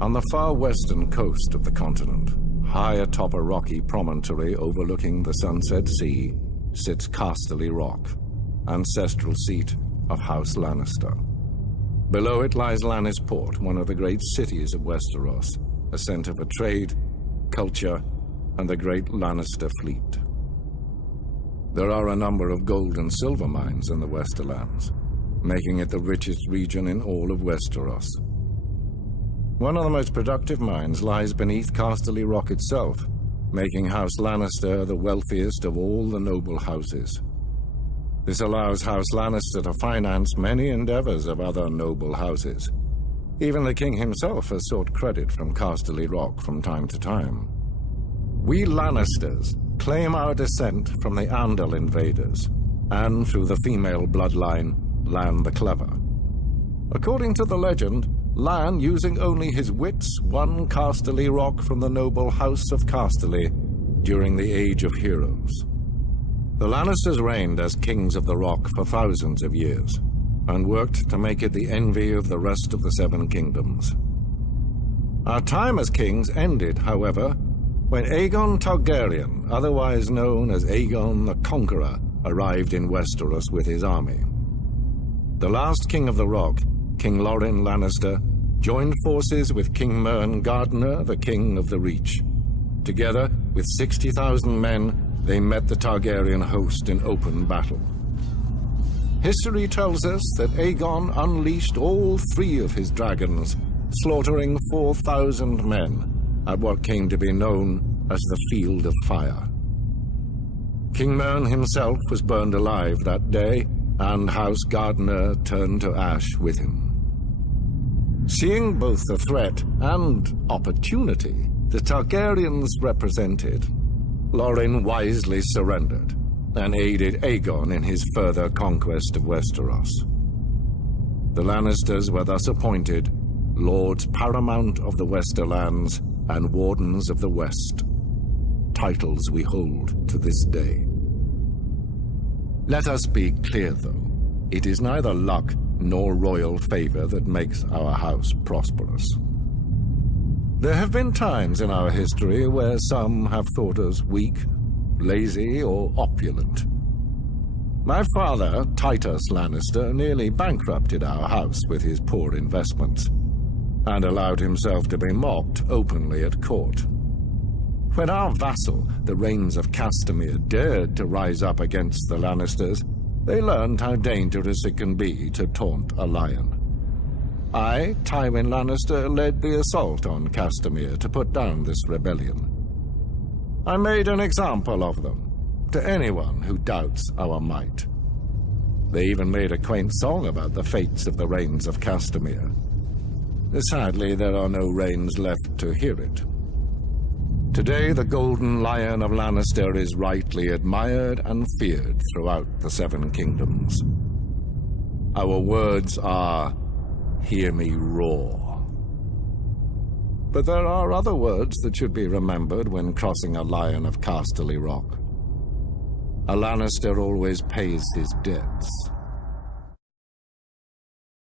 On the far western coast of the continent, high atop a rocky promontory overlooking the Sunset Sea, sits Casterly Rock, ancestral seat of House Lannister. Below it lies Lannisport, one of the great cities of Westeros, a center for trade, culture, and the great Lannister fleet. There are a number of gold and silver mines in the Westerlands, making it the richest region in all of Westeros. One of the most productive mines lies beneath Casterly Rock itself, making House Lannister the wealthiest of all the noble houses. This allows House Lannister to finance many endeavors of other noble houses. Even the king himself has sought credit from Casterly Rock from time to time. We Lannisters claim our descent from the Andal invaders, and through the female bloodline, Lann the Clever. According to the legend, Lann, using only his wits, won Casterly Rock from the noble House of Casterly during the Age of Heroes. The Lannisters reigned as kings of the Rock for thousands of years, and worked to make it the envy of the rest of the Seven Kingdoms. Our time as kings ended, however, when Aegon Targaryen, otherwise known as Aegon the Conqueror, arrived in Westeros with his army. The last king of the Rock, King Lorin Lannister, joined forces with King Mern Gardener, the king of the Reach. Together, with 60,000 men, they met the Targaryen host in open battle. History tells us that Aegon unleashed all 3 of his dragons, slaughtering 4,000 men at what came to be known as the Field of Fire. King Mern himself was burned alive that day, and House Gardener turned to ash with him. Seeing both the threat and opportunity the Targaryens represented, Lorin wisely surrendered and aided Aegon in his further conquest of Westeros. The Lannisters were thus appointed Lords Paramount of the Westerlands and Wardens of the West, titles we hold to this day. Let us be clear, though. It is neither luck nor royal favor that makes our house prosperous. There have been times in our history where some have thought us weak, lazy, or opulent. My father, Titus Lannister, nearly bankrupted our house with his poor investments, and allowed himself to be mocked openly at court. When our vassal, the Rains of Castamere, dared to rise up against the Lannisters, they learned how dangerous it can be to taunt a lion. I, Tywin Lannister, led the assault on Castamere to put down this rebellion. I made an example of them, to anyone who doubts our might. They even made a quaint song about the fates of the Rains of Castamere. Sadly, there are no Rains left to hear it. Today, the Golden Lion of Lannister is rightly admired and feared throughout the Seven Kingdoms. Our words are, "Hear me roar." But there are other words that should be remembered when crossing a lion of Casterly Rock. A Lannister always pays his debts.